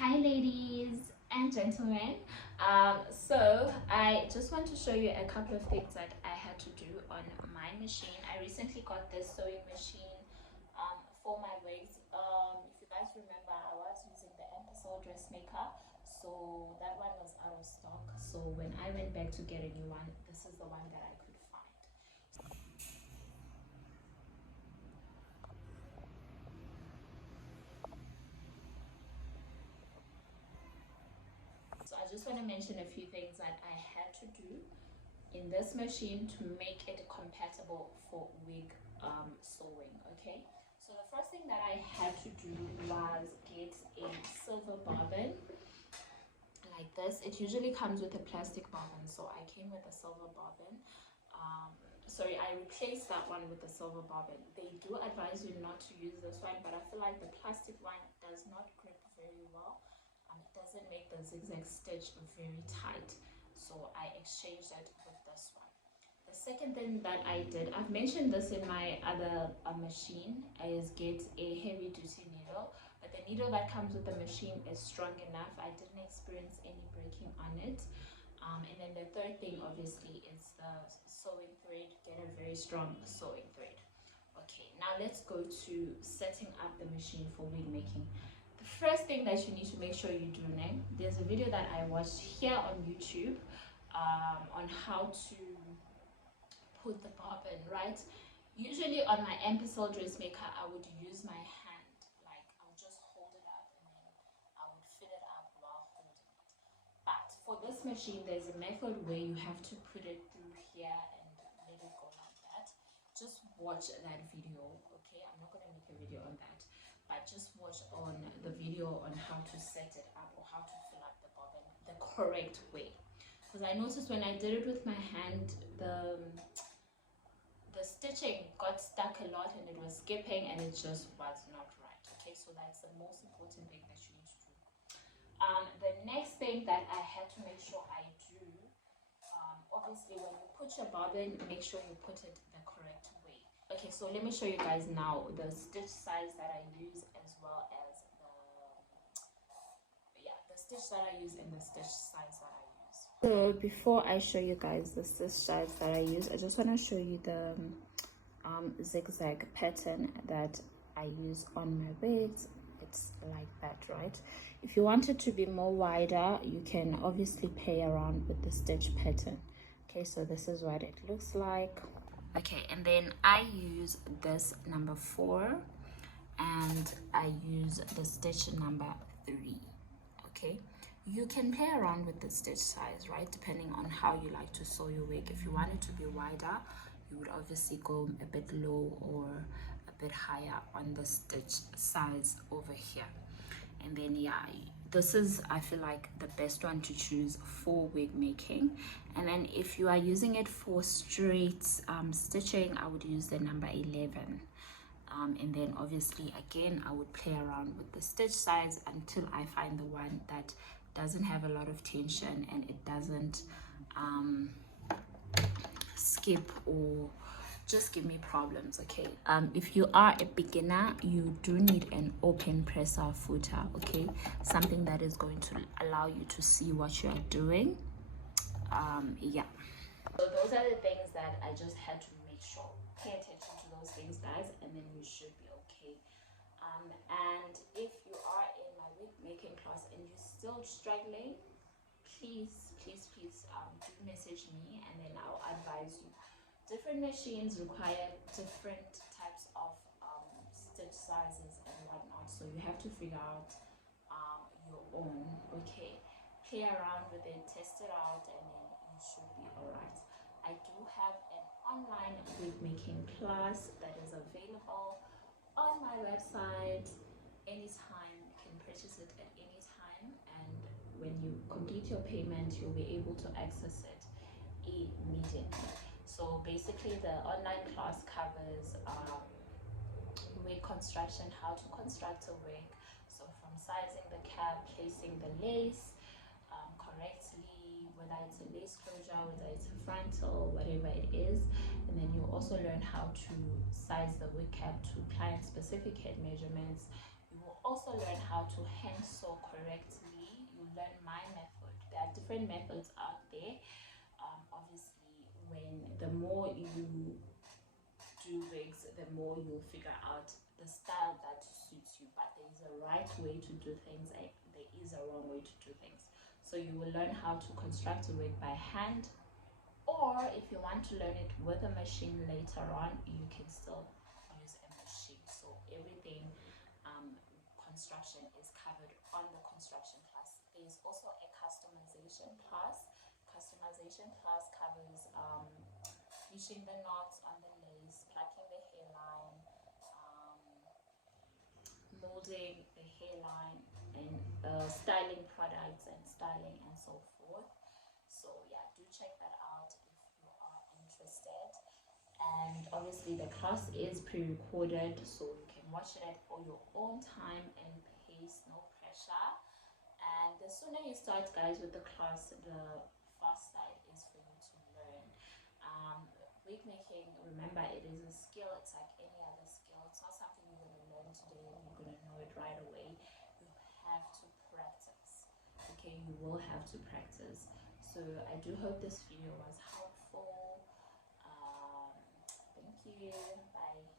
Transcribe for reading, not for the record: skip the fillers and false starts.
Hi ladies and gentlemen. So I just want to show you a couple of things that I had to do on my machine. I recently got this sewing machine for my wigs. If you guys remember, I was using the episode dressmaker, so that one was out of stock. So when I went back to get a new one, this is the one that I could find. So I just want to mention a few things that I had to do in this machine to make it compatible for wig sewing. Okay, so the first thing that I had to do was get a silver bobbin like this. It usually comes with a plastic bobbin, so I came with a silver bobbin. Sorry, I replaced that one with the silver bobbin. They do advise you not to use this one, but I feel like the plastic one does not grip very well. It doesn't make the zigzag stitch very tight, so I exchanged it with this one. The second thing that I did, I've mentioned this in my other machine, is get a heavy duty needle, but the needle that comes with the machine is strong enough. I didn't experience any breaking on it. And then the third thing obviously is the sewing thread. Get a very strong sewing thread. Okay, now let's go to setting up the machine for wig making. The first thing that you need to make sure you do now, there's a video that I watched here on YouTube on how to put the bobbin, right? Usually on my episode dressmaker, I would use my hand, like I would just hold it up and then I would fill it up while holding it. But for this machine, there's a method where you have to put it through here and let it go like that. Just watch that video, okay? I'm not gonna make a video on that, but just watch on the video on how to set it up or how to fill up the bobbin the correct way. Because I noticed when I did it with my hand, the stitching got stuck a lot and it was skipping and it just was not right. Okay, so that's the most important thing that you need to do. The next thing that I had to make sure I do, obviously when you put your bobbin, make sure you put it the correct way. Okay, so let me show you guys now the stitch size that I use, as well as the stitch that I use and the stitch size that I use. So before I show you guys the stitch size that I use, I just want to show you the zigzag pattern that I use on my wigs. It's like that, right? If you want it to be more wider, you can obviously play around with the stitch pattern. Okay, so this is what it looks like. Okay, and then I use this number 4 and I use the stitch number 3. Okay, you can play around with the stitch size, right, depending on how you like to sew your wig. If you want it to be wider, you would obviously go a bit low or a bit higher on the stitch size over here. And then this is, I feel like, the best one to choose for wig making. And then if you are using it for straight stitching, I would use the number 11. And then obviously again I would play around with the stitch size until I find the one that doesn't have a lot of tension and it doesn't skip or just give me problems. Okay, if you are a beginner, you do need an open presser footer, okay, something that is going to allow you to see what you are doing. So those are the things that I just had to make sure. Pay attention to those things, guys, and then you should be okay. And if you are in my wig making class and you're still struggling, please do message me and then I'll advise you. Different machines require different types of stitch sizes and whatnot, so you have to figure out your own. Okay, play around with it, test it out, and then you should be alright. I do have an online wig making class that is available on my website anytime. You can purchase it at any time, and when you complete your payment, you'll be able to access it immediately. So basically the online class covers wig construction, how to construct a wig, so from sizing the cap, placing the lace correctly, whether it's a lace closure, whether it's a frontal, whatever it is. And then you also learn how to size the wig cap to client specific head measurements. You will also learn how to hand sew correctly. You learn my method. There are different methods out there. Obviously, when the more you do wigs, the more you'll figure out the style that suits you. But there is a right way to do things and there is a wrong way to do things. So you will learn how to construct a wig by hand, or if you want to learn it with a machine later on, you can still use a machine. So everything construction is covered on the construction class. There's also a customization class. Customization class covers finishing the knots on the lace, plucking the hairline, molding the hairline, and styling products and styling and so forth. So yeah, do check that out if you are interested. And obviously the class is pre-recorded, so you can watch it at your own time and pace, no pressure. And the sooner you start, guys, with the class, the faster it is for you to learn. Wig making, remember, it is a skill. It's like any other skill. It's not something you're going to learn today and you're going to know it right away. You have to practice. Okay, you will have to practice. So I do hope this video was helpful. Thank you. Bye.